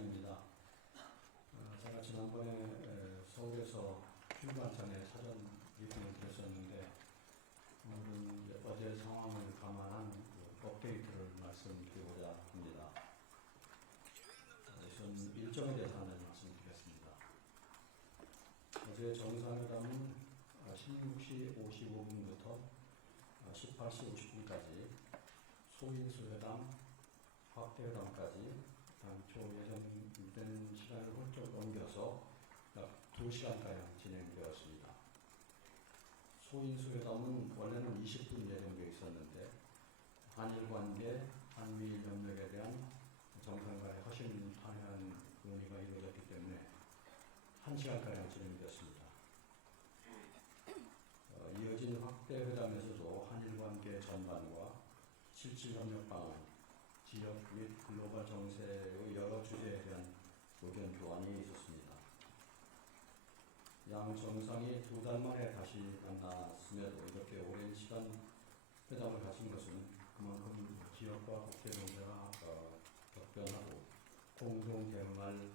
시간입니다. 제가 지난번에 서울에서 출판청에 사전 브리핑을 드렸었는데 오늘은 어제 상황을 감안한 업데이트를 말씀드리고자 합니다. 우선 일정에 대해서 하나 말씀드리겠습니다. 어제 정상회담은 16시 55분부터 18시 50분까지 소인수회담, 확대회담까지 당초 예정된 시간을 훌쩍 넘겨서 약 2시간가량 진행되었습니다. 소인수회담은 원래는 20분 예정되어 있었는데 한일 관계, 한미일 협력에 대한 정상간의 허심탄회한 논의가 이루어졌기 때문에 1시간가량 진행되었습니다. 이어진 확대회담에서도 한일 관계 전반과 실질협력 방안, 지역 및 글로벌 정세의 여러 주제에 대한 의견 교환이 있었습니다. 양 정상이 2달 만에 다시 만났음에도 이렇게 오랜 시간 회담을 가진 것은 그만큼 지역과 국제 정세가 격변하고 공동 대응할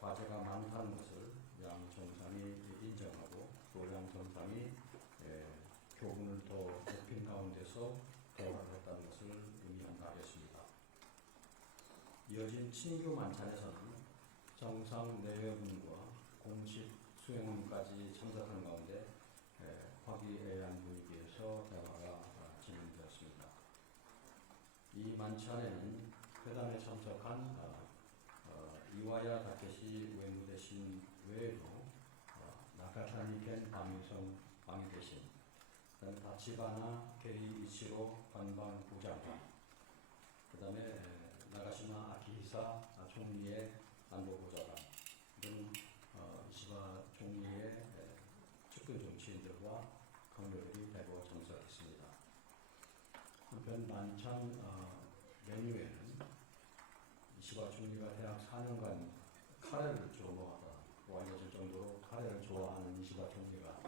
과제가 많다는 것을 양 정상이 인정하고 또 양 정상이 교분을 더 높인 가운데서 대화를 했다는 것을 의미한다 하겠습니다. 이어진 친교 만찬에서는 정상 내외분과 공식 수행원까지 참석하는 가운데 화기애애한 분위기에서 대화가 진행되었습니다. 이 만찬에는 회담에 참석한 이와야 다케시 외무대신 외에도 나카타니 켄 방위대신, 다치바나 게이 이치로 관방부장, 그 다음에 나가시마 아키히사 총리의 안보보좌관 등 이시바 총리의 측근 정치인들과 관료들이 대거 참석했습니다. 한편 만찬 메뉴에는 이시바 총리가 대학 4년간 카레를 주로 먹었다고 알려질 정도로 카레를 좋아하는 이시바 총리가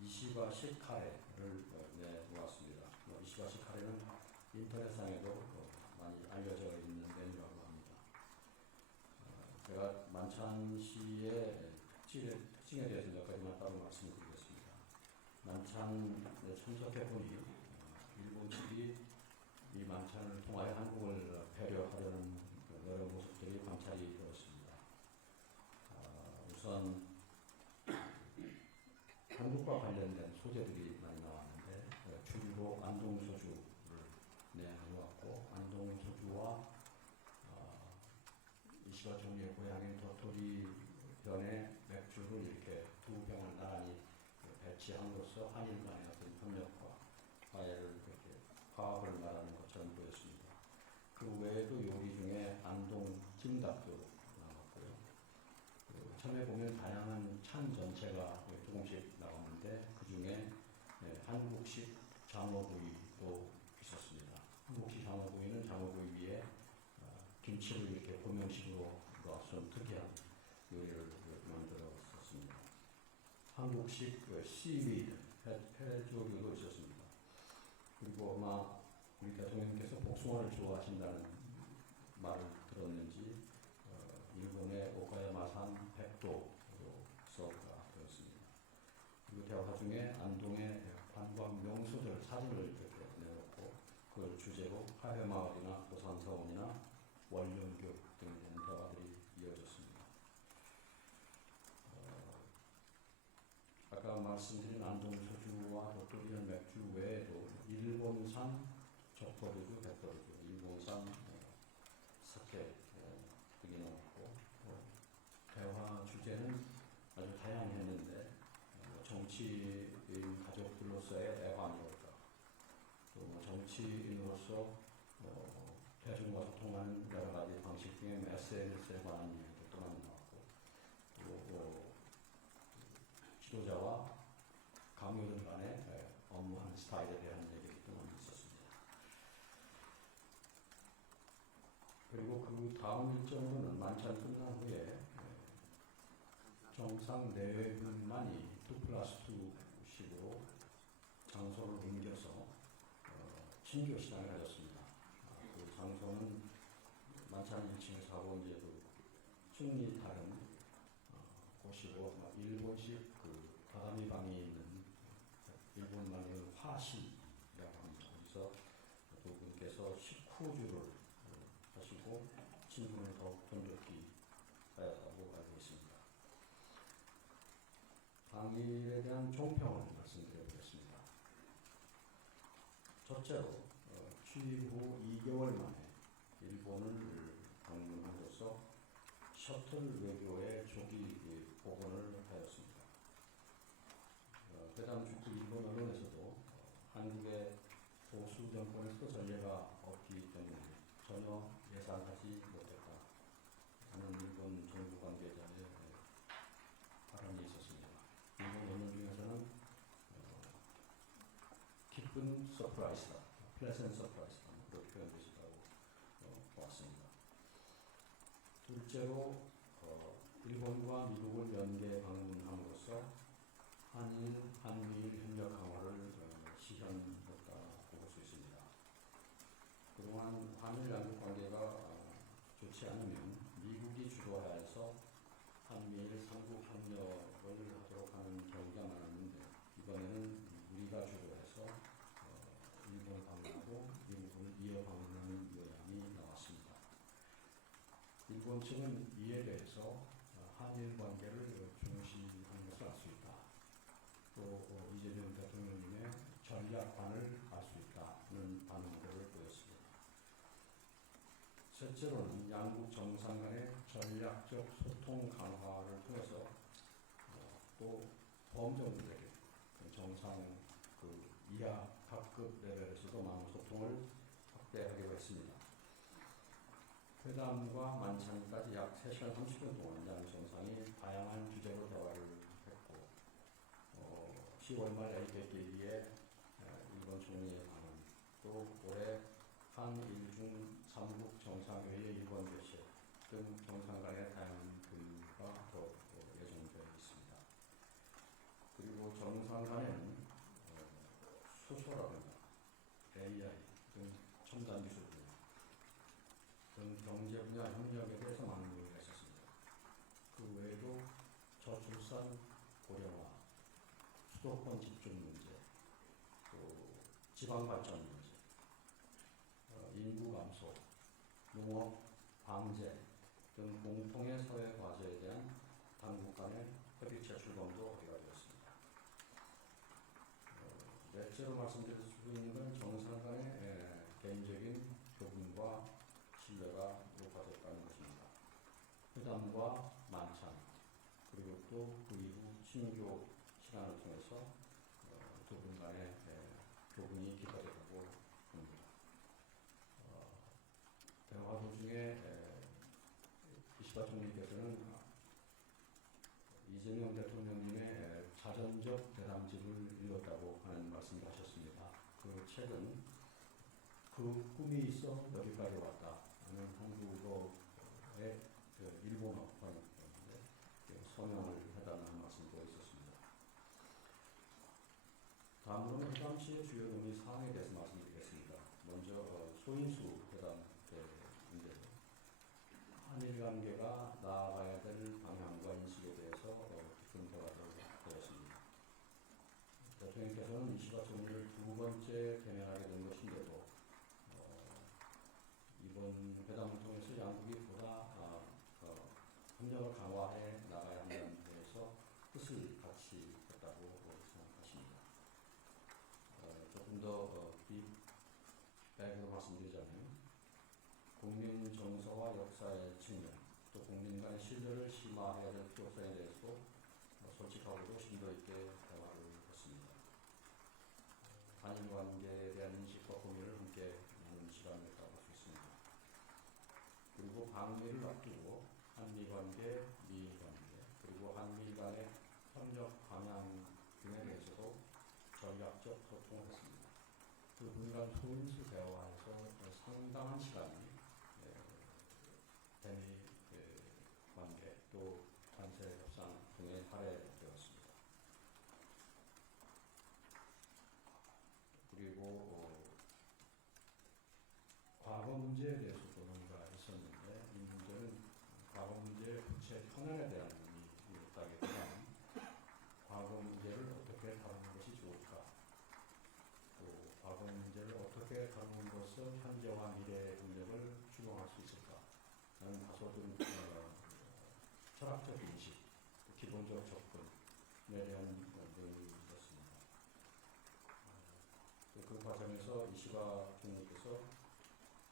이시바식 카레를 내놓았습니다. 이시바식 카레는 인터넷상에도 많이 알려져 있는 메뉴라고 합니다. 제가 만찬 시의 특징에 대해서 몇 가지만 따로 말씀드리겠습니다. 만찬에 참석해보니 일본 측이 이 만찬을 통하여 한국을 배려하려는 여러 모습들이 관찰이 되었습니다. 우선 한국과 관련된 소재들이 많이 나왔는데 주로 안동소주를 내놓았고 안동소주와 이시바 총리의 고향인 도토리 현의 맥주를 이렇게 2병을 나란히 배치함으로써 한일 간의 어떤 협력과 화해를 이렇게 화합을 말하는 것처럼 보였습니다. 그 외에도 요리 중에 안동 찜닭도 나왔고요. 처음에 보면 다양한 찬 전체가 조금씩 나왔는데 그 중에 한국식 장어구이도 있었습니다. 한국식 장어구이는 장어구이 위에 김치를 이렇게 고명식으로 넣어서 특이한 요리를 만들었습니다. 한국식 씨위드, 회조류도 있었습니다. 그리고 아마 우리 대통령께서 복숭아를 좋아하신다는 말을 들었는지 일본의 오카야마산 백도로 서브가 되었습니다. 그리고 대화 중에 안동의 관광 명소들 사진을 이렇게 내놓고 그걸 주제로 하회마을이나 도산서원이나 원룸교 등에 대한 대화들이 이어졌습니다. 아까 말씀드린 안동소주와 도토리현 맥주 외에도 일본산 적도리주, 백도리주, 일본산 사케 등이 나왔고 대화 주제는 아주 다양했는데 정치인 가족들로서의 애환이었다. 또 정치인으로서 대중과 소통하는 여러 가지 방식 중에 SNS에 관한 이야기도 또 많이 나왔고 또 지도자와 강요들 간의 업무하는 스타일에 대한 얘기도 많이 있었습니다. 그리고 그 다음 일정으로는 만찬 끝난 후에 정상 내외분만이 2+2식으로 장소를 옮겨서 친교 시간을 가졌습니다. 그 장소는 만찬 1층에서 하고 층이 다른 곳이고 일본식 그 다다미 방이 있는 일본 말로는 화실이라고 합니다. 그래서 두 분께서 식후주를 하시고 친분을 더욱 돈독히 하였다고 알고 있습니다. 방일에 대한 종평을 말씀드려보겠습니다. 첫째로 취임 후 2개월 만에 일본을 방문함으로써 셔틀 외교의 조기 복원을 하였습니다. 회담 직후 일본 언론에서도 한국의 보수 정권에서도 전례가 없기 때문에 전혀 예상하지 못했다 하는 일본 정부 관계자의 발언이 있었습니다. 일본 언론 중에서는 기쁜 서프라이즈다, 플레센 서프라이즈다 그렇게 표현되시다고 보았습니다. 둘째로 일본과 미국을 연계 방문함으로써 한미일 협력 강화를 실현했다고 볼 수 있습니다. 그동안 한일 양국 관계가 좋지 않으면 미국이 주도하여서 한미일 삼국 협력을 하도록 하는 경우가 많았는데 이번에는 우리가 주도해서 일본을 방문하고 미국을 이어 방문하는 모양이 나왔습니다. 일본 측은 이에 대해서 한일 관계를 중시하는 것을 알 수 있다. 또 이재명 대통령님의 전략관을 알 수 있다는 반응들을 보였습니다. 셋째로는 양국 정상 간의 전략적 소통 강화를 통해서 또 범정부들에게 정상 이하 각급 레벨에서도 많은 소통을 확대하기로 했습니다. 회담과 만찬까지 약 3시간 30분 동안 양 정상이 다양한 주제로 대화를 했고 10월 말 APEC 계기에 일본 총리의 방문, 또 올해 한일중 3국 정상회의 일본 개최 등 정상 간의 다양한 교류가 더 예정되어 있습니다. 그리고 정상 간에는 수소라든가 AI 등 첨단 기술 분야 등 경제 분야 협력에 대해서 많은 논의가 있었습니다. 그 외에도 저출산 고령화, 수도권 집중 문제, 또 지방 발전 문제, 인구 감소, 농업 방제 등 공통의 사회 과제에 대한 당국 간의 협의체 출범도 합의가 되었습니다. 넷째로 말씀드릴 수 있는 건 정상 간의 개인적인 교분과 신뢰가 높아졌다는 것입니다. 회담과 만찬 그리고 또 그 이후 친교 시간을 통해서 두 분 간의 교분이 깊어졌다고 봅니다. 대화 도중에 이시바 총리께서는 이재명 대통령님의 자전적 대담집을 읽었다고 하는 말씀을 하셨습니다. 그 책은 그 꿈이 있어 여기까지 왔다 하는 한국어의 일본어 번역본인데 서명을 해달라는 말씀도 있었습니다. 다음으로는 회담 시의 주요 논의 사항에 대해서 말씀드리겠습니다. 먼저 소인수 회담 때인데요. 한일 관계가 나아가야 될 방향과 인식에 대해서 깊은 대화를 되었습니다. 대통령께서는 이시바 총리를 두 번째 대면하게 된 것인데도 이번 회담을 통해서 양국이 보다 협력을 강화해 나가야 한다는 데에서 뜻을 같이 했다고 생각하십니다. 조금 더 딥백으로 말씀드리자면 국민 정서와 역사의 측면, 또 국민 간의 신뢰를 심화해야 될 필요성에 대해서도 솔직하고도 심도 있게 대화를 했습니다. 한일 관계에 대한 인식과 고민을 함께 나누는 시간이었다고 할 수 있습니다. 그리고 방미를 앞두고 한미 관계, 미일 관계, 그리고 한미 간의 협력 방향 등에 대해서도 전략적 소통을 했습니다. 두 분간 소인수 대화에서 상당한 시간이 대미 관계 또 관세 협상 등에 할애되었습니다. 그리고 과거 문제에 대해서도 논의가 있었는데 이 문제는 과거 문제의 통해서 현재와 미래의 협력을 추구할 수 있을까? 저는 다소 좀 철학적 인식, 기본적 접근에 대한 내용이 있었습니다. 그 과정에서 이시바 총리께서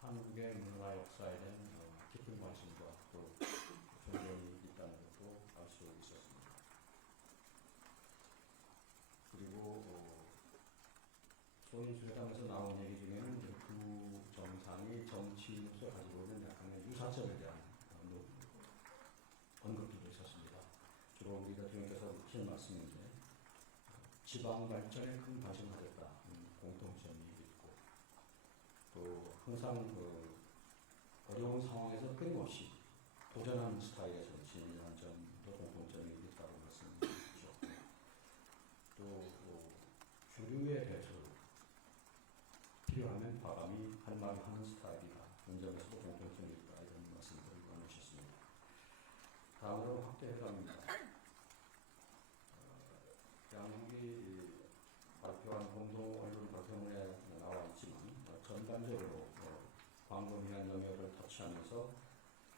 한국의 문화 역사에 대한 깊은 관심과 또 존경이 있다는 것도 알 수 있었습니다. 그리고 소인수회담에서 나온 얘기 중에는 두 정상이 정치인으로서 가지고 있는 약간의 유사점에 대한 언급도 있었습니다. 주로 우리 대통령께서 하신 말씀인데 지방 발전에 큰 관심을 가졌다는 공통점이 있고 또 항상 어려운 상황에서 끊임없이 도전하는 스타일의 정치인이라는 점도 공통점이 있다고 말씀드렸죠. 또 주류의 대처를 필요하면 과감히 할 말을 하는 스타일이다. 그런 점에서도 공통점이 있다. 이런 말씀들을 나누셨습니다. 다음으로 확대회담입니다. 양국이 발표한 공동 언론 발표문에 나와 있지만 전반적으로 광범위한 영역을 터치하면서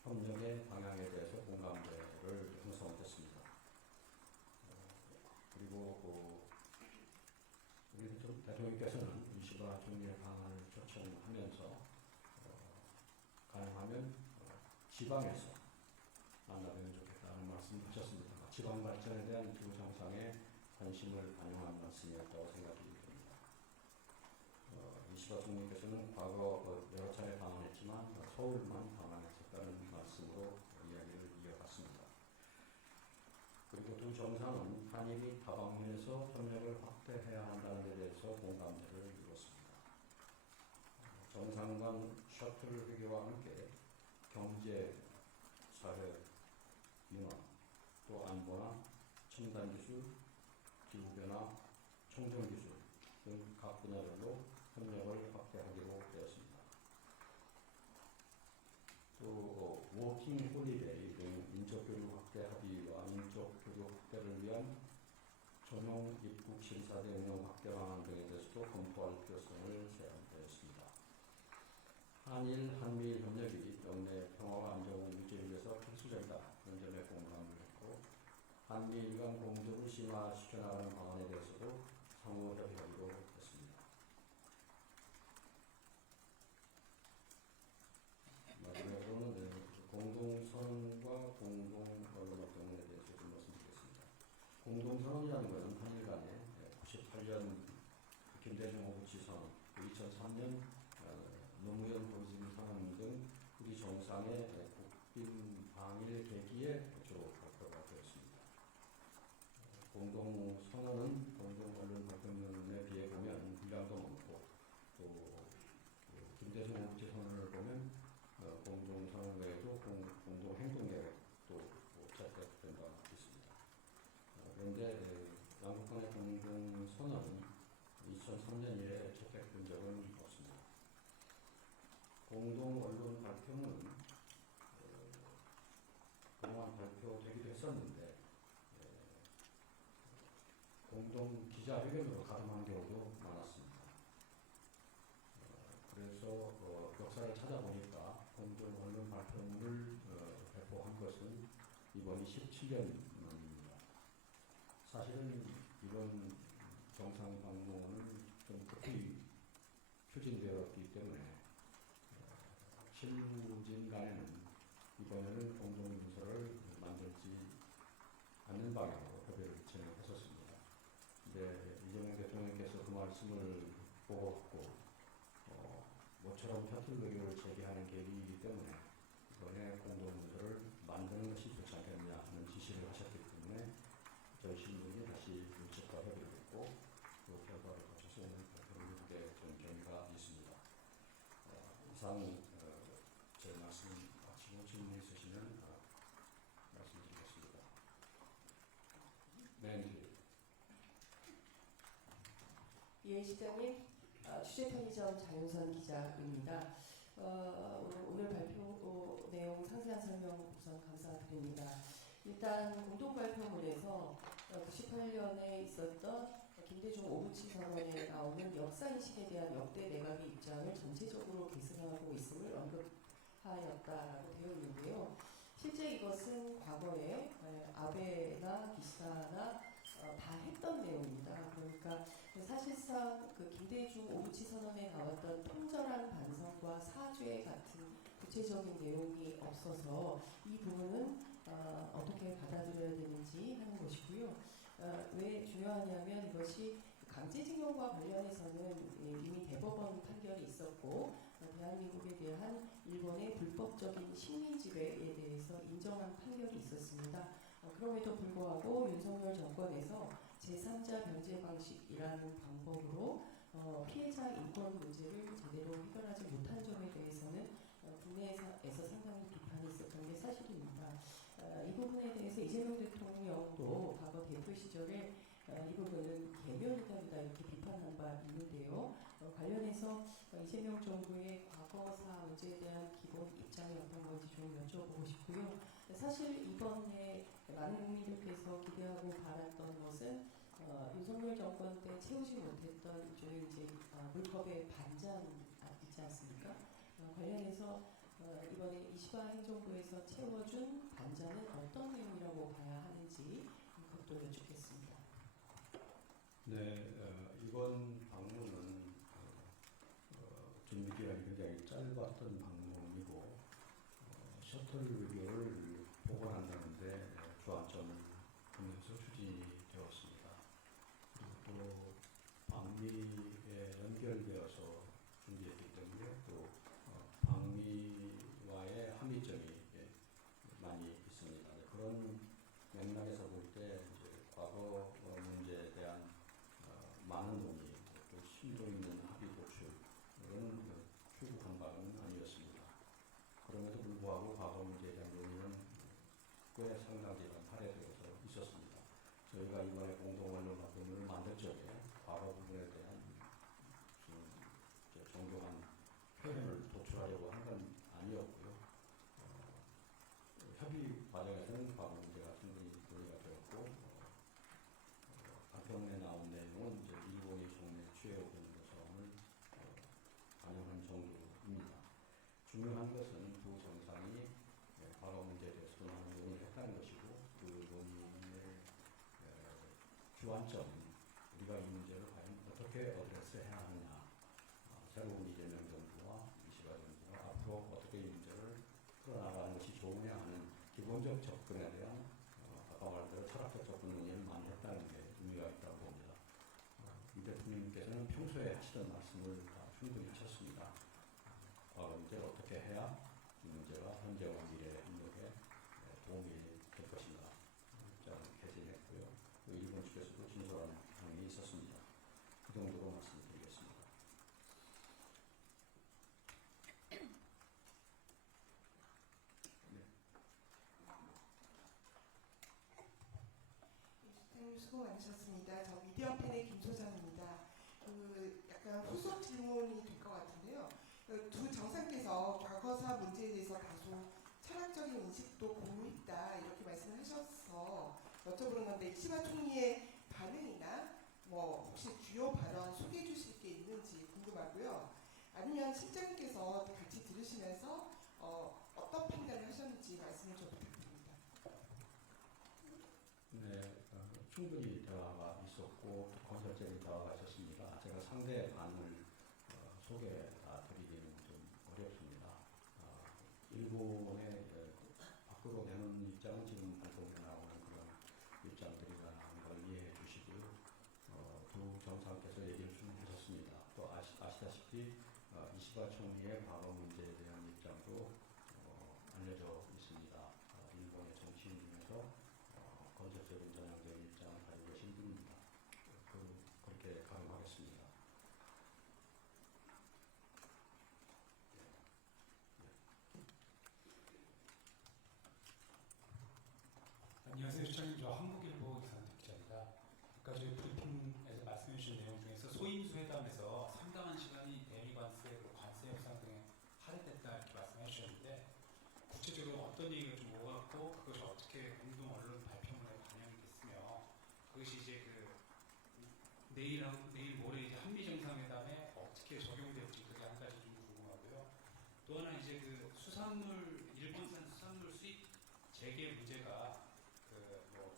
협력의 방향에 대해서 공감대를 형성했습니다. 그리고 우리 대통령께서는 이시바 총리의 방안을 초청하면서 가능하면 지방에서 만나면 좋겠다는 말씀을 하셨습니다. 지방 발전에 대한 두 정상의 관심을 반영한 말씀이었다고 생각이 듭니다. 이시바 총리께서는 과거 여러 차례 방한했지만 서울만 방한했었다는 말씀으로 이야기를 이어갔습니다. 그리고 두 정상은 한일이 다방면에서 협력을 확대해야 한다는 데 대해서 공감대를 이뤘습니다. 정상 간 셔틀 회계와 함께 경제, 사회, 문화, 또 안보나 첨단 기술, 기후변화, 청정기술 등 각 분야별로 협력을 확대하기로 되었습니다. 또 워킹 홀리데이 등 인적교류 확대 합의와 인적교류 확대를 위한 전용 입국 심사대 운영 확대 방안 등에 대해서도 검토할 필요성을 제안되었습니다. 한일, 한미일 협력이 영내 평화와 안정 유지를 위해서 필수적이다. 그런 점에 공감을 했고 한미일 간 공조를 심화시켜 나가는 방안에 대해서도 상호 협의하기로 했습니다. 마지막으로는 공동선언과 공동언론협정에 대해서 좀 말씀드리겠습니다. 공동선언이라는 것은 한일 간에 98년 김대중 오부치 선언, 2003년 노무현 도지미 선언 등 우리 정상의 국빈 방일 계기에 주로 발표가 되었습니다. 공동선언은 공동언론 발표문에 비해 보면 분량도 많고 또 김대중 오부치 선언을 보면 공동선언 외에도 공동행동계획도 채택된 바 있습니다. 그런데 양국 간의 공동선언은 2003년 이래 채택된 적은 없습니다. 공동언론 발표문은 그동안 발표되기도 했었는데 공동기자회견으로 가름한 경우도 많았습니다. 그래서 역사를 찾아보니까 공동언론 발표문을 배포한 것은 이번이 17년입니다. 사실은 이번 정상 방문은 좀 급히 추진되었기 때문에 실무진 간에는 이번에는 공동문서를 만들지 않는 방향으로 협의를 진행했었습니다. 근데 이재명 대통령께서 그 말씀을 보고 모처럼 셔틀 외교를 재개하는 계기이기 때문에 이번에 공동문서를 만드는 것이 좋지 않겠느냐 하는 지시를 하셨기 때문에 저희 신문이 다시 문책과 협의를 했고 그 결과를 거쳐서 오늘 발표를 하게 된 경위가 있습니다. 이상 제 말씀 마치고 질문 있으시면 말씀드리겠습니다. 네. 예, 시장님, 취재편의점 장윤선 기자입니다. 오늘 발표 내용 상세한 설명 우선 감사드립니다. 일단 공동발표문에서 98년에 있었던 김대중 오부치 선언에 나오는 역사인식에 대한 역대 내각의 입장을 전체적으로 계승하고 있음을 언급하였다라고 되어 있는데요. 실제 이것은 과거에 아베나 기시다나 다 했던 내용입니다. 그러니까 사실상 그 김대중 오부치 선언에 나왔던 통절한 반성과 사죄 같은 구체적인 내용이 없어서 이 부분은 어떻게 받아들여야 되는지 하는 것이고요. 왜 중요하냐면 이것이 강제징용과 관련해서는 이미 대법원 판결이 있었고 대한민국에 대한 일본의 불법적인 식민지배에 대해서 인정한 판결이 있었습니다. 그럼에도 불구하고 윤석열 정권에서 제3자 변제 방식이라는 방법으로 피해자 인권 문제를 제대로 해결하지 못한 점에 대해서는 국내에서 상당히 비판이 있었던 게 사실입니다. 이 부분에 대해서 이재명 대통령도 과거 대표 시절에 이 부분은 개면이다 이렇게 비판한 바 있는데요. 관련해서 이재명 정부의 과거사 문제에 대한 기본 입장이 어떤 건지 좀 여쭤보고 싶고요. 사실 이번에 많은 국민들께서 기대하고 바랐던 것은 윤석열 정권 때 채우지 못했던 일종의 이제 물컵의 반장 있지 않습니까? 관련해서 이번에 이시바 행정부에서 채워준 반장은 어떤 내용이라고 봐야 하는지 그것도 여쭙겠습니다. 네, 이번 방문은 준비기간이 굉장히 짧았던 방문이고 셔틀 외교를 복원한다는데 주안점을 두면서 추진되었습니다. 그리고 또 방미에 연결되어서 준비했기 때문에 또 방미와의 합의점이 많이 있습니다. 그런 맥락에서 볼 때 과거 문제에 대한 많은 논의, 또 심도 있는 합의 도출은 추구한 바는 아니었습니다. 그럼에도 불구하고 과거 문제에 대한 논의는 꽤 상당기간 할애되어서 있었습니다. 저희가 이번에 공동언론화금을 만들 적에 과거 부분에 대한 정교한 표현을 도출하려고 한 건 아니었고요. 협의 과정에서는 과거 문제가 충분히 논의가 되었고 간평에 나온 내용은 이제 일본이 종래 취해오는 사항을 반영한 정도입니다. 중요한 것은 두 정상이 과거 문제에 대해서 많은 논의를 했다는 것이고 그 논의의 주안점은 우리가 이 문제를 과연 어떻게 어드레스해야 하느냐, 새로운 이재명 정부와 이시바 정부가 앞으로 어떻게 이 문제를 풀어나가는 것이 좋으냐 하는 기본적 접근에 대한 아까 말대로 철학적 접근 논의를 많이 했다는 게 의미가 있다고 봅니다. 이 대통령께서는 평소에 하시던 말씀을 다 충분히 하셨습니다. 과거 문제를 어떻게 해야 이 문제가 현재와 미래의 협력에 도움이 될 것인가 입장을 개진했고요. 또 일본 측에서도 진솔한 반응이 있었습니다. 그 정도로 말씀드리겠습니다. 수고 많으셨습니다. 저 미디어팬의 김 소장입니다. 약간 후속 질문이 될 것 같은데요. 두 정상께서 과거사 문제에 대해서 다소 철학적인 인식도 공유했다 이렇게 말씀하셔서 여쭤보는 건데 이시바 총리의 반응이나 뭐 혹시 주요 발언 소개해 주실 게 있는지 궁금하고요. 아니면 실장님께서 같이 들으시면서 어떤 판단을 하셨는지 말씀을 좀 부탁드립니다. 네, 충분히 대화가 있었고 건설적인 대화가 있었습니다. 제가 상대의 반응을 소개 다 드리기는 좀 어렵습니다. 일본의 밖으로 내놓는 입장은 지금 발표에 나오는 그런 입장들이라는 걸 이해해 주시고요. 두 정상께서 얘기를 충분하셨습니다. 또 아시다시피 이시바 총리의 과거 문제에 대한 입장도 알려져 있습니다. 일본의 정치인 중에서 건설적인 전향적인 입장을 가지고 계신 분입니다. 그렇게 가름하겠습니다. 안녕하세요, 시청자. 저 한국일보 이상택 기자입니다. 아까 저희 브리핑에서 말씀해 주신 내용 중에서 소임수 회담에서 상당한 시간이 대미 관세, 관세 협상 등에 할애됐다 이렇게 말씀해 주셨는데 구체적으로 어떤 얘기가 좀 오갔고 그것이 어떻게 공동 언론 발표문에 반영이 됐으며 그것이 이제 그 내일 모레 이제 한미 정상회담에 어떻게 적용될지 그게 한 가지 좀 궁금하고요. 또 하나 이제 그 일본산 수산물 수입 재개 문제가 그뭐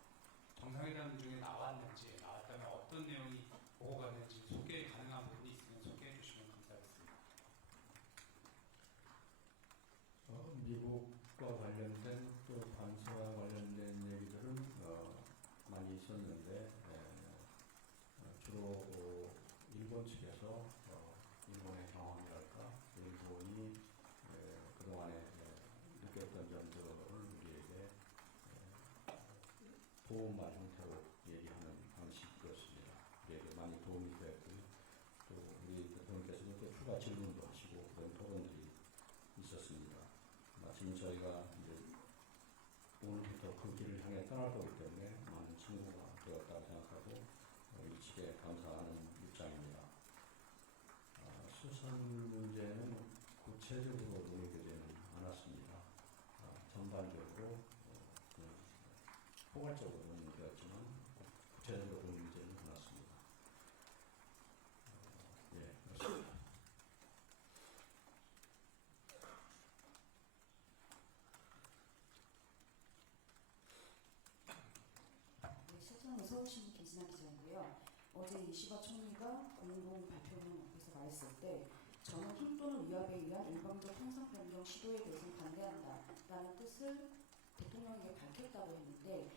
정상회담 중에 나왔다면 어떤 내용이 보고가 됐는지 소개 가능한 부분이 있으면 소개해 주시면 감사하겠습니다. 미국과 관련된 또 관세와 관련된 얘기들은 많이 있었는데 주로 일본 측에서 일본의 경험이랄까 일본이 그동안에 느꼈던 점들을 우리에게 도움말 형태로 얘기하는 방식이었습니다. 우리에게 많이 도움이 되었고요. 또 우리 대통령께서도 또 추가 질문도 하시고 그런 토론들이 있었습니다. 마침 저희가 이제 오늘부터 그 길을 향해 떠날 거기 때문에 많은 친구가 되었다고 생각하고 일찍에 감사하는 입장입니다. 수산물 문제는 구체적으로 논의되지는 않았습니다. 전반적으로 그냥 포괄적으로 논의되었지만 구체적으로 논의되지는 않았습니다. 예, 그렇습니다. 네, 실장님 서울신문 김진아 기자인데요. 어제 이시바 총리가 공동 발표문 앞에서 말했을 때 저는 힘 또는 위협에 의한 일방적 형상 변경 시도에 대해서 반대한다라는 뜻을 대통령에게 밝혔다고 했는데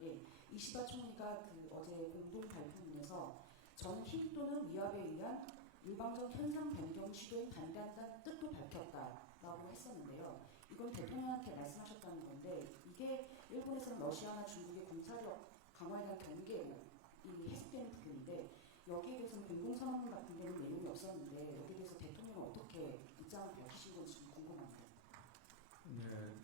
이 이시바 총리가 그 어제 공동 발표문에서 저는 힘 또는 위협에 의한 일방적 현상 변경 시도에 반대한다는 뜻도 밝혔다라고 했었는데요. 이건 대통령한테 말씀하셨다는 건데 이게 일본에서는 러시아나 중국의 군사력 강화에 대한 경계로 이 해석되는 부분인데 여기에 대해서는 공동선언문 같은 데는 내용이 없었는데 여기에 대해서 대통령은 어떻게 입장을 밝히신 건지 좀 궁금합니다. 네,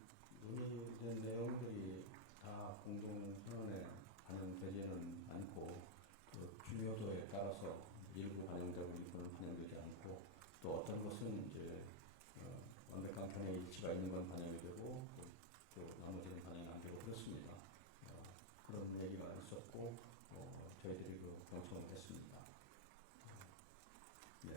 논의된 내용들이 다 공동선언에 반영되지는 않고 그 중요도에 따라서 일부 반영되고 일부는 반영되지 않고 또 어떤 것은 이제 완벽한 견해 일치가 있는 건 반영이 되고 또 나머지는 반영이 안 되고 그렇습니다. 그런 얘기가 있었고 저희들이 그 경청을 했습니다. 네.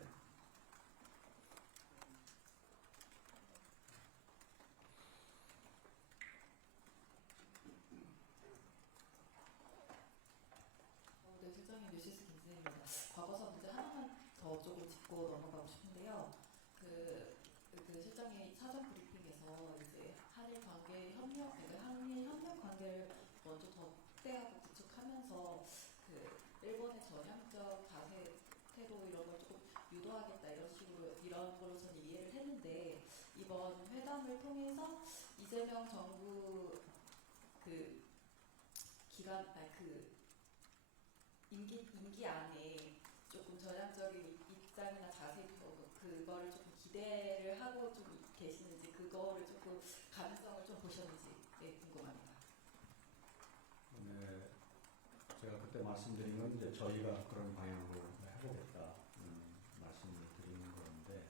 네, 실장님 뉴시스 김진입니다. 과거사 문제 하나만 더 조금 짚고 넘어가고 싶은데요. 그 실장이 사전 브리핑에서 이제 한일 협력 관계를 먼저 더 확대하고 구축하면서 그 일본의 전향적 자세 태도 이런 걸 조금 유도하겠다 이런 걸로 저는 이해를 했는데 이번 회담을 통해서 이재명 정부 그 임기 안에 조금 전향적인 입장이나 자세 그거를 조금 기대를 하고 좀 계시는지 그거를 조금 가능성을 좀 보셨는지 궁금합니다. 네, 제가 그때 말씀드린 건 이제 저희가 그런 방향으로 해보겠다 말씀을 드리는 건데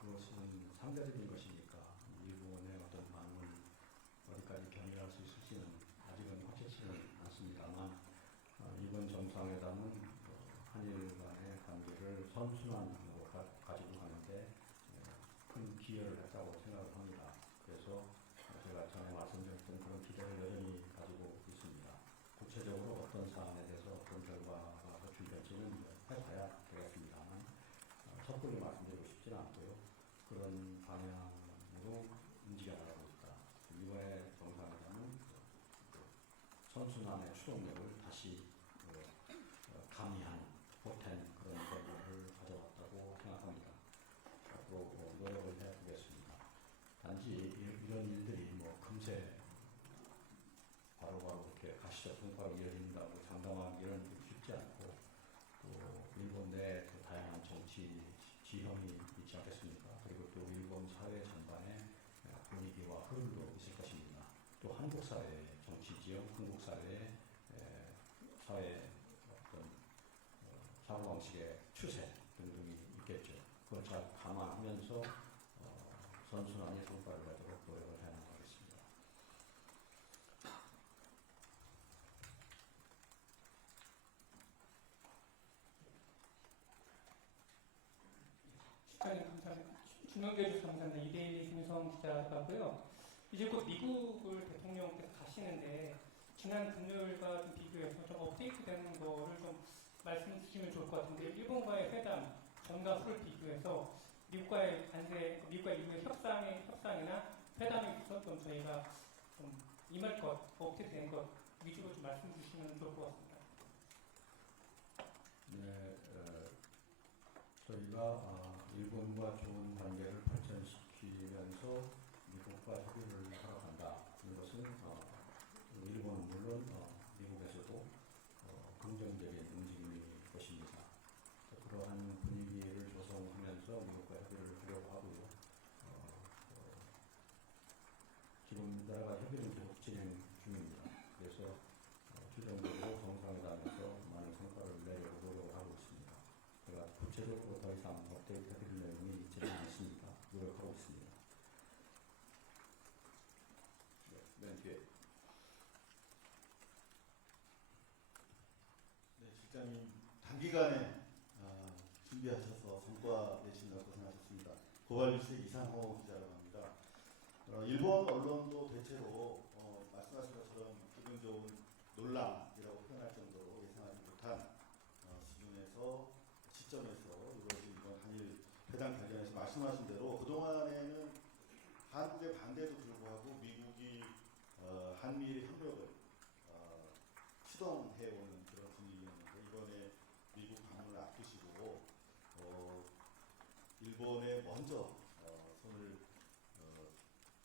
그것은 상대적인 것이니까 일본의 어떤 반응을 어디까지 견인할 수 있을지는 아직은 확실치는 않습니다만 이번 정상회담은 한일 간의 관계를 선순환으로 가지고 가는데 큰 기여를 했다고 생각을 합니다. 그래서 제가 전에 말씀드렸던 그런 기대를 여전히 가지고 있습니다. 구체적으로 어떤 사안에 대해서 어떤 결과가 도출될지는 해봐야 되겠습니다만 섣불리 말씀드리고 싶지는 않고요. 그런 방향으로 움직여나가고 있다. 이번에 정상회담은 선순환의 추동력을 다시 가미한 보탠 그런 결과를 가져왔다고 생각합니다. 앞으로 노력을 해보겠습니다. 단지 이런 일들이 뭐 금세 바로바로 이렇게 가시적 성과로 이어진다고 장담하기는 쉽지 않고 또 일본 내 그 다양한 정치 지형이 있지 않겠습니까? 그리고 또 일본 사회 전반의 분위기와 흐름도 있을 것입니다. 또 한국 사회의 정치 지형, 한국 사회의 사회 어떤 사고방식의 추세 등등이 있겠죠. 그걸 잘 감안하면서 선순환의 성과를 내도록 노력을 해나가겠습니다. 시간이 감사합니다. 준영대 주셔서 감사합니다. 이대희 김유성 기자고요. 이제 곧 미국을 대통령께서 가시는데 지난 금요일과 좀 비교해서 좀 업데이트되는 거를 좀 말씀해 주시면 좋을 것 같은데 일본과의 회담 전과 후를 비교해서 미국과의 미국과 미국의 협상이나 회담에 있어서 좀 저희가 좀 임할 것, 업데이트된 것 위주로 좀 말씀해 주시면 좋을 것 같습니다. 네, 저희가 일본과 좋은 관계를 발전시키면서 미국과 협의를 하러 간다. 이것은 일본은 물론 미국에서도 긍정적인 움직임일 것입니다. 그러한 분위기를 조성하면서 미국과 협의를 하려고 하고요. 지금 여러 가지 협의는 계속 진행 중입니다. 그래서 최종적으로 정상회담에서 많은 성과를 내려고 노력을 하고 있습니다. 제가 구체적으로 더 이상 업데이트 드릴 내용이 있지는 않습니다. 노력하고 있습니다. 네, 맨 뒤에. 네, 실장님 단기간에 준비하셔서 성과 내신다고 고생하셨습니다. 고발뉴스의 이상호 기자라고 합니다. 일본 언론도 대체로 말씀하신 것처럼 기분 좋은 논란이라고 표현할 정도로 예상하지 못한 수준에서 시점에서 이루어진 이번 한일 회담 관련해서 말씀하신 대로 그동안에는 한국의 반대도 불구하고 미국이 한미일 협력을 시동해오는 그런 분위기였는데 이번에 미국 방문을 앞두시고 일본에 먼저 손을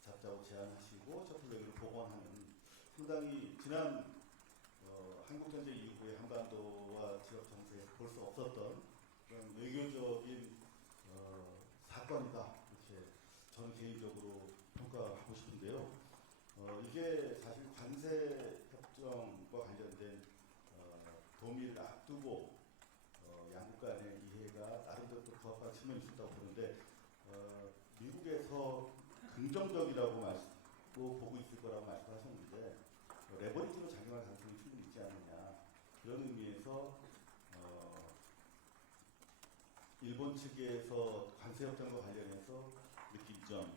잡자고 제안하시고 셔틀레그를 복원하는 상당히 지난 한국전쟁 이후에 한반도와 지역 정세에서 볼 수 없었던 그런 외교적인 사건이다 이렇게 저는 개인적으로 평가하고 싶은데요. 이게 사실 관세 협정과 관련된 도미를 앞두고 양국 간의 이해가 나름대로 부합한 측면이 있었다고 보는데 미국에서 긍정적이라고 보고 있을 거라고 말씀하셨는데 레버리지로 작용할 가능성이 충분히 있지 않느냐 그런 의미에서 일본 측에서 관세협정과 관련해서 느낀 점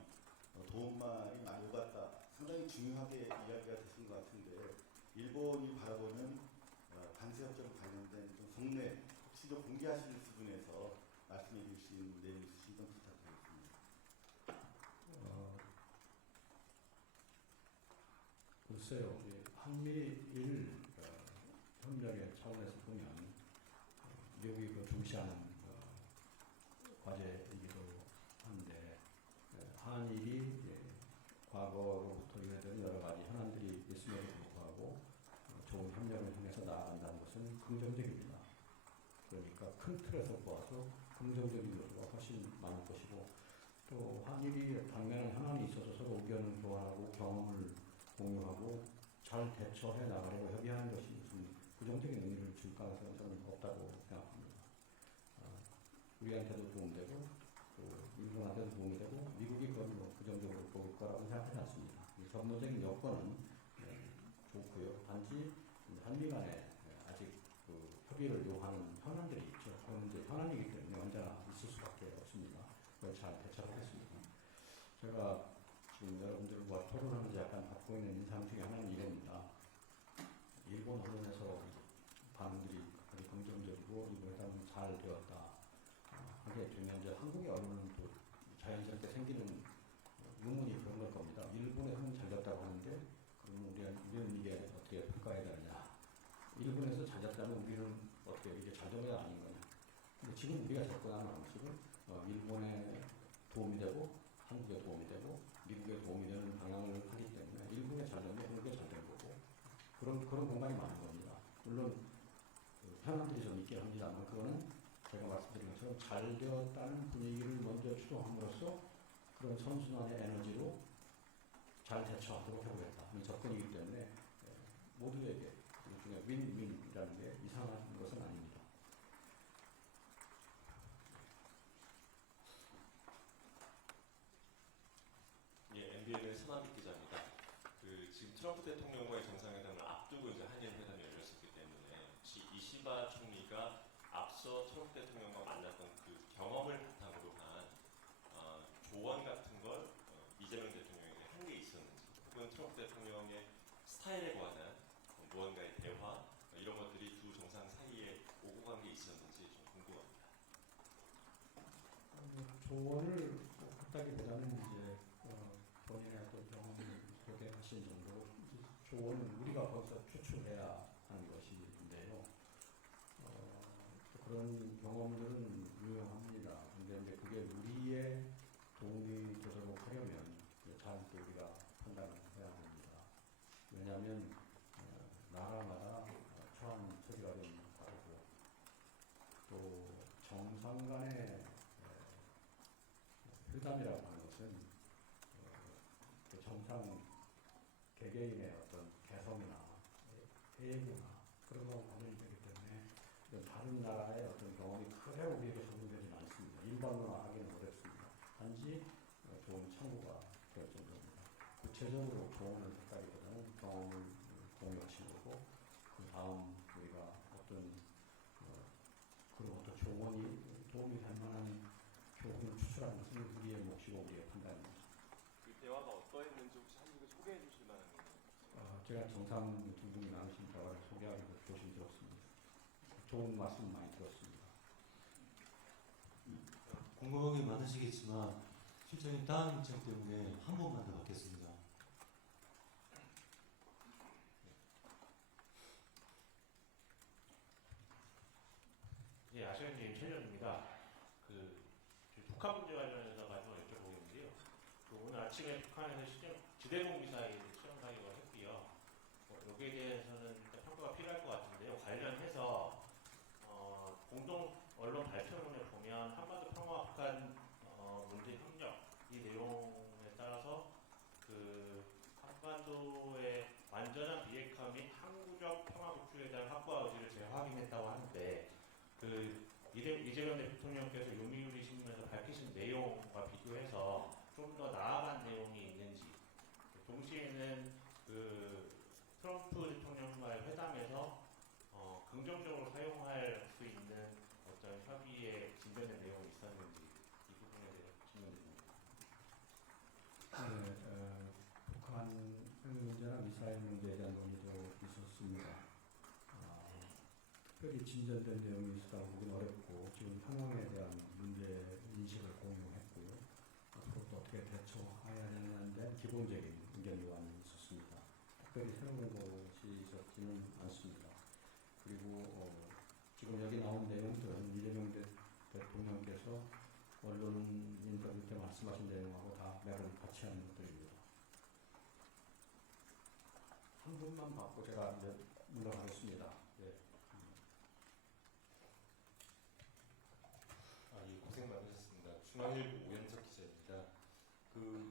도움말이 많이 오갔다 상당히 중요하게 이야기가 되신 것 같은데 일본이 바라보는 관세협정 관련된 좀 속내 혹시 좀 공개하시는 수준에서 말씀해 주실 수 있는 내용 있으시면 부탁드리겠습니다. 글쎄요, 한미일 협력의 차원에서 보면 미국이 중시하는 과제이기도 한데 한일이 과거로부터 유래된 여러 가지 현안들이 있음에도 불구하고 좋은 협력을 통해서 나아간다는 것은 긍정적입니다. 그러니까 큰 틀에서 보아서 긍정적인 요소가 훨씬 많을 것이고 또 한일이 당면한 현안이 있어서 서로 의견을 교환하고 경험을 공유하고 잘 대처해 나가려고 협의하는 것이 무슨 부정적인 의미를 줄 가능성은 저는 없다고 생각합니다. 우리한테도 도움되고 또 일본한테도 도움이 되고 미국이 그걸 부정적으로 볼 거라고 생각하지 않습니다. 전문적인 여건은 좋고요. 단지 한미 간에 아직 협의를 요하는 현안들이 있죠. 그건 이제 현안이기 때문에 언제나 있을 수밖에 없습니다. 그걸 잘 대처하겠습니다. 제가 지금 여러분들과 토론하면서 약간 받고 있는 인상 중에 하나는 이겁니다. 일본 언론에서 반응들이 아주 긍정적이고 이번 회담은 잘 되었다 하게 되면 이제 한국의 언론은 또 자연스럽게 생기는 의문이 그런 걸 겁니다. 일본에서는 잘 됐다고 하는데 그러면 우리는 이게 어떻게 평가해야 되느냐. 일본에서 잘 됐다면 우리는 어떻게 이게 잘 된 게 아닌 거냐. 근데 지금 우리가 접근하는 방식은 일본에 도움이 되고 한국에 도움이 되고 미국에 도움이 되는 방향을 하기 때문에 일본에 잘 되면 한국에 잘 된 거고 그런 공간이 많은 겁니다. 물론 현안들이 좀 있긴 합니다만 그거는 제가 말씀드린 것처럼 잘 되었다는 분위기를 먼저 추동함으로써 그런 선순환의 에너지로 잘 대처하도록 해보겠다 하는 접근이기 때문에 모두에게 일종의 윈윈이라는 게 이상한 것은 아닙니다. 예, MBN의 손한빛 기자입니다. 지금 트럼프 대통령과의 정상회담을 앞두고 이제 한일 회담이 열렸었기 때문에 혹시 이시바 총리가 앞서 트럼프 대통령과 만났던 그 경험을 바탕으로 한 혹은 트럼프 대통령의 스타일에 관한 무언가의 대화 이런 것들이 두 정상 사이에 오고 간 게 있었는지 좀 궁금합니다. 조언을 했다기보다는 이제 본인의 어떤 경험을 소개하신 정도로 이제 조언은 우리가 거기서 추출해야 하는 것인데요. 그런 경험들은 유용합니다. 근데 이제 그게 우리의 도움이 되도록 하려면 잘 또 우리가 판단을 해야 됩니다. 왜냐하면 나라마다 처한 처리가 좀 다르고 또 정상 간의 회담이라고 하는 것은 그 정상 개개인의 어떤 개성이나 해외문화 그런 거와 관련이 되기 때문에 다른 나라의 어떤 경험이 크게 우리에게 적용되지는 않습니다. 일반화하기는 어렵습니다. 단지 좋은 참고가 될 정도입니다. 구체적으로 조언을 했다기보다는 경험을 공유하시고 그 다음 우리가 어떤 그런 어떤 조언이 도움이 될 만한 교훈을 추출하는 것은 우리의 몫이고 우리의 판단입니다. 그 대화가 어떠했는지 혹시 한국에 소개해 주실 만한 게 제가 정상 두 분이 나누신 대화를 소개하기도 조심스럽습니다. 좋은 말씀 많이 들었습니다. 궁금한 게 많으시겠지만 실장님 다음 일정 때문에 한 번만 더 받겠습니다. 예, 아시아님 최전입니다. 북한 문제 관련해서 마지막으로 여쭤보겠는데요. 오늘 아침에 북한에서 지대공 미사일 시험 사격을 했고요. 여기에 대해서는 평가가 필요할 것 같은데요. 관련해서 공동 언론 발표문에 보면 한반도 평화 북한 문제 협력 이 내용에 따라서 한반도의 완전한 비핵화 및 항구적 평화 구축에 대한 확고한 의지를 재확인했다고 하는데 이재명 대통령께서 요미우리 신문에서 밝히신 내용과 비교해서 좀 더 나아간 내용이 있는지, 동시에는 트럼프 대통령과의 회담에서 긍정적으로 사용할 수 있는 어떤 협의에 진전된 내용이 있었는지 이 부분에 대해 질문드립니다. 북한 핵 문제나 미사일 문제에 대한 논의도 있었습니다. 특별히 진전된 내용이 있었다고 보기는 어렵고 지금 상황에 대한 문제 인식을 공유했고요. 앞으로 또 어떻게 대처해야 되냐는 데 기본적인 의견 교환이 있었습니다. 특별히 새로운 것이 있었지는 않습니다. 그리고 지금 여기 나온 내용들은 이재명 대통령께서 언론 인터뷰 때 말씀하신 내용하고 다 맥을 같이 하는 것들입니다. 한 분만 받고 제가 이제 물러가겠습니다. 네. 고생 많으셨습니다. 중앙일보 오현석 기자입니다.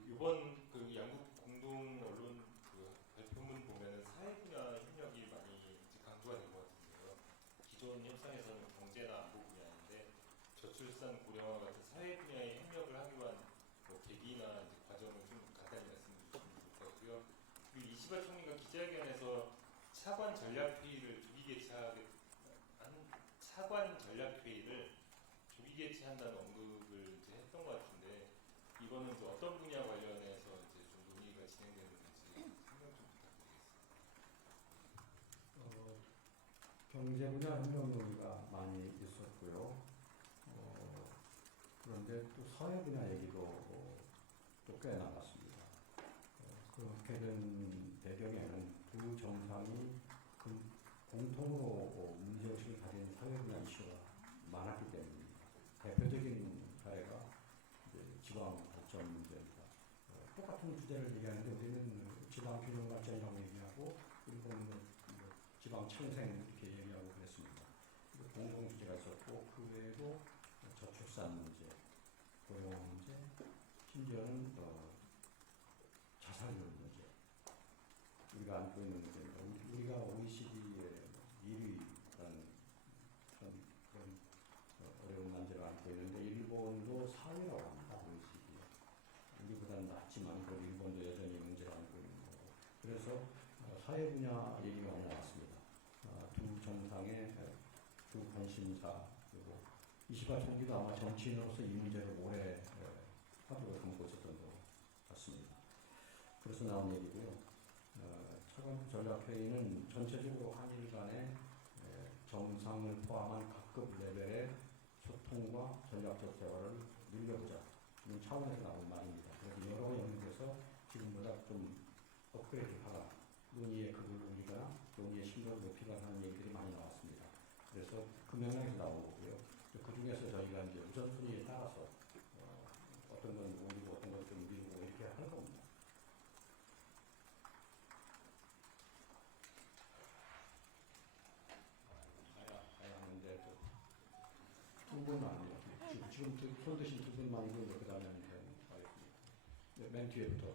이번 양국 공동 언론 발표문 보면은 사회 분야 협력이 많이 강조가 된 것 같은데요. 기존 협상에서는 경제나 안보 분야인데 저출산 고령화 같은 사회 분야의 협력을 하기 위한 계기나 과정을 좀 간단히 말씀해 주시면 좋을 것 같고요. 그리고 이시바 총리가 기자회견에서 차관 전략회의를 조기 개최한다는 언급을 이제 했던 것 같은데 이거는 이제 어떤 분야 관련해서 이제 좀 논의가 진행되는지 설명 좀 부탁드리겠습니다. 경제 분야 협력 논의가 많이 있었고요. 그런데 또 사회 분야 얘기도 또 꽤 나갔습니다. 그렇게 된 배경에는 두 정상이 공통으로 문제의식을 가진 사회 분야 이슈가 많았기 때문입니다. 대표적인 사례가 지방 발전 문제입니다. 똑같은 주제를 얘기하는데 우리는 지방 균형 발전이라고 얘기하고 일본은 지방 창생 이렇게 얘기하고 그랬습니다. 공동 주제가 있었고 그 외에도 저출산 문제, 고령화 문제, 심지어는 자살률 문제 우리가 안고 있는 문제입니다. 우리가 OECD의 1위라는 그런 어려운 난제를 안고 있는데 일본도 4위라고 합니다. OECD에. 우리보다는 낮지만 그 일본도 여전히 문제를 안고 있는 거고. 그래서 사회 분야 얘기가 많이 나왔습니다. 두 정상의 두 관심사 그리고 이시바 총리도 아마 정치인으로서 이 문제를 오래 하도록 담고 있었던 것 같습니다. 그래서 나온 얘기고요. 트럼프 전략회의는 전체적으로 한일 간의 정상을 포함한 각급 레벨의 소통과 전략적 대화를 늘려보자 이런 차원에서 나온 말입니다. 그래서 여러 영역에서 지금보다 좀 업그레이드하라, 논의의 급을 올리거나 논의의 심도를 높이거나 하는 얘기들이 많이 나왔습니다. 그래서 그 맥락에서 나온 거고요. 그 중에서 저희가 이제 우선순위에 따라서 어떤 건 올리고 어떤 건 좀 미루고 이렇게 하는 겁니다. 가야 하는데 두 분만 아니요. 지금 손 드신 두 분만이고 그 다음에 가겠습니다. 네, 맨 뒤에부터.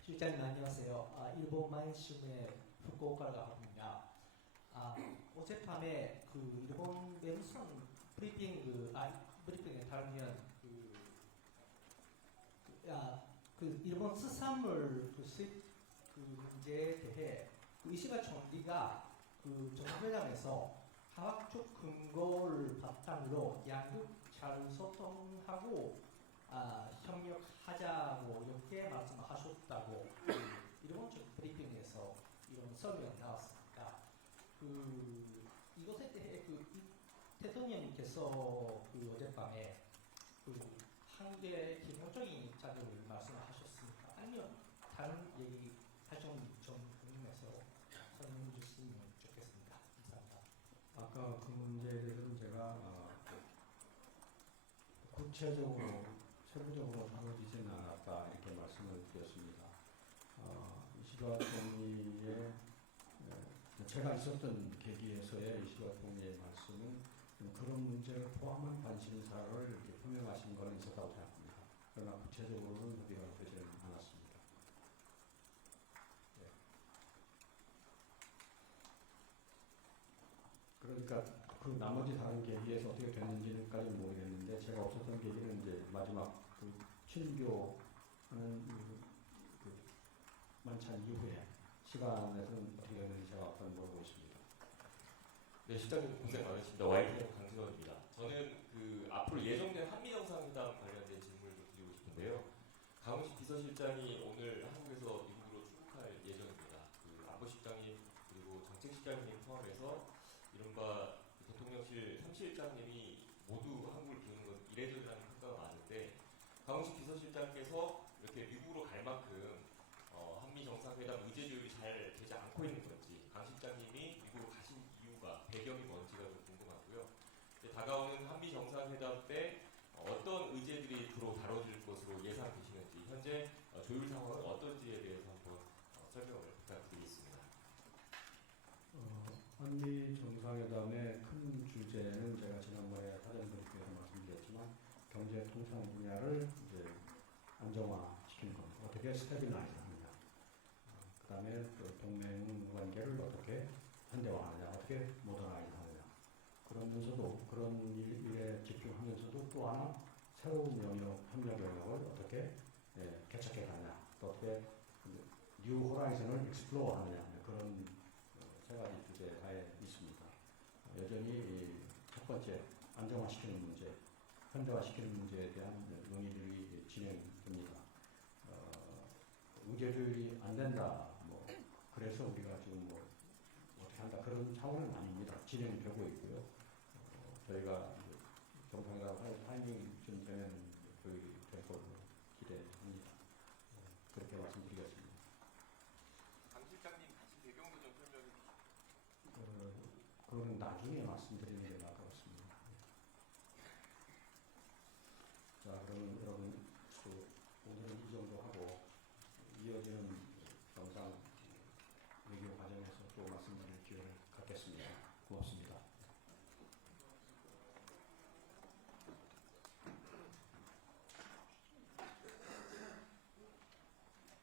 실장님 안녕하세요. 일본 마이슈의 후쿠오카라고 합니다. 어젯밤에 그 일본 외무성 브리핑에 따르면 그 일본 수산물 수입 문제에 대해 이시가 총리가 그 정상회담에서 과학적 근거를 바탕으로 양국 잘 소통하고 협력하자고 이렇게 말씀하셨다고 일본 쪽 브리핑에서 이런 설명이 나왔습니다. 이것에 대해 대통령님께서 어젯밤에 한국의 기본적인 입장을 말씀하셨습니까? 아니면 다른 얘기 하셨는지 좀 궁금해서 설명해 주시면 좋겠습니다. 감사합니다. 아까 그 문제에 대해서는 제가 구체적으로 세부적으로 다뤄지지는 않았다 이렇게 말씀을 드렸습니다. 이시가 총리의 제가 있었던 계기에서의 이시가 총리의 말씀은 그런 문제를 포함한 관심사를 이렇게 표명하신 거는 있었다고 생각합니다. 그러나 구체적으로는 협의가 되지는 않았습니다. 네. 그러니까 그 나머지 다른 계기에서 어떻게 됐는지는까지는 모르겠는데 제가 없었던 계기는 이제 마지막 그 친교하는 그 만찬 이후에 시간에서는 어떻게 됐는지 제가 없던 모르고 있습니다. 네, 실장님 고생 많으십니다. YTN 강진원입니다. 저는 그 앞으로 예정된 한미 정상회담 관련된 질문을 좀 드리고 싶은데요. 강훈식 비서실장이 오늘 한국에서 미국으로 출국할 예정입니다. 그 안보실장님 그리고 정책실장님 포함해서 이른바 대통령실 3실장님이 모두 한국을 비우는 건 이례적이라는 평가가 많은데 강훈식 비서실장께서 이렇게 미국으로 갈 만큼 한미 정상회담 의제 조율이 잘 되지 않고 있는 건지 강 실장님이 미국으로 가신 이유가 배경이 뭔지가 좀 궁금하고요. 다가오는 한미 정상회담 때 어떤 의제들이 주로 다뤄질 것으로 예상되시는지 현재 조율 상황은 어떤지에 대해서 한번 설명을 부탁드리겠습니다. 한미 정상회담의 큰 주제는 제가 지난번에 사전 브리핑에서 말씀드렸지만 경제 통상 분야를 이제 안정화시키는 것, 어떻게 스테빌라이즈 하느냐, 그 다음에 또 동맹 관계를 어떻게 현대화하느냐, 어떻게 모더나이즈 하느냐, 그러면서도 그런 일에 집중하면서도 또 하나 새로운 영역, 협력 영역을 어떻게 개척해 가느냐, 또 어떻게 뉴 호라이즌을 익스플로어 하느냐, 그런 세 가지 주제 하에 있습니다. 여전히 첫 번째 안정화시키는 문제, 현대화시키는 문제에 대한 논의들이 진행됩니다. 의제 조율이 안 된다, 그래서 우리가 지금 어떻게 한다 그런 차원은 아닙니다. 진행되고 있고요. 저희가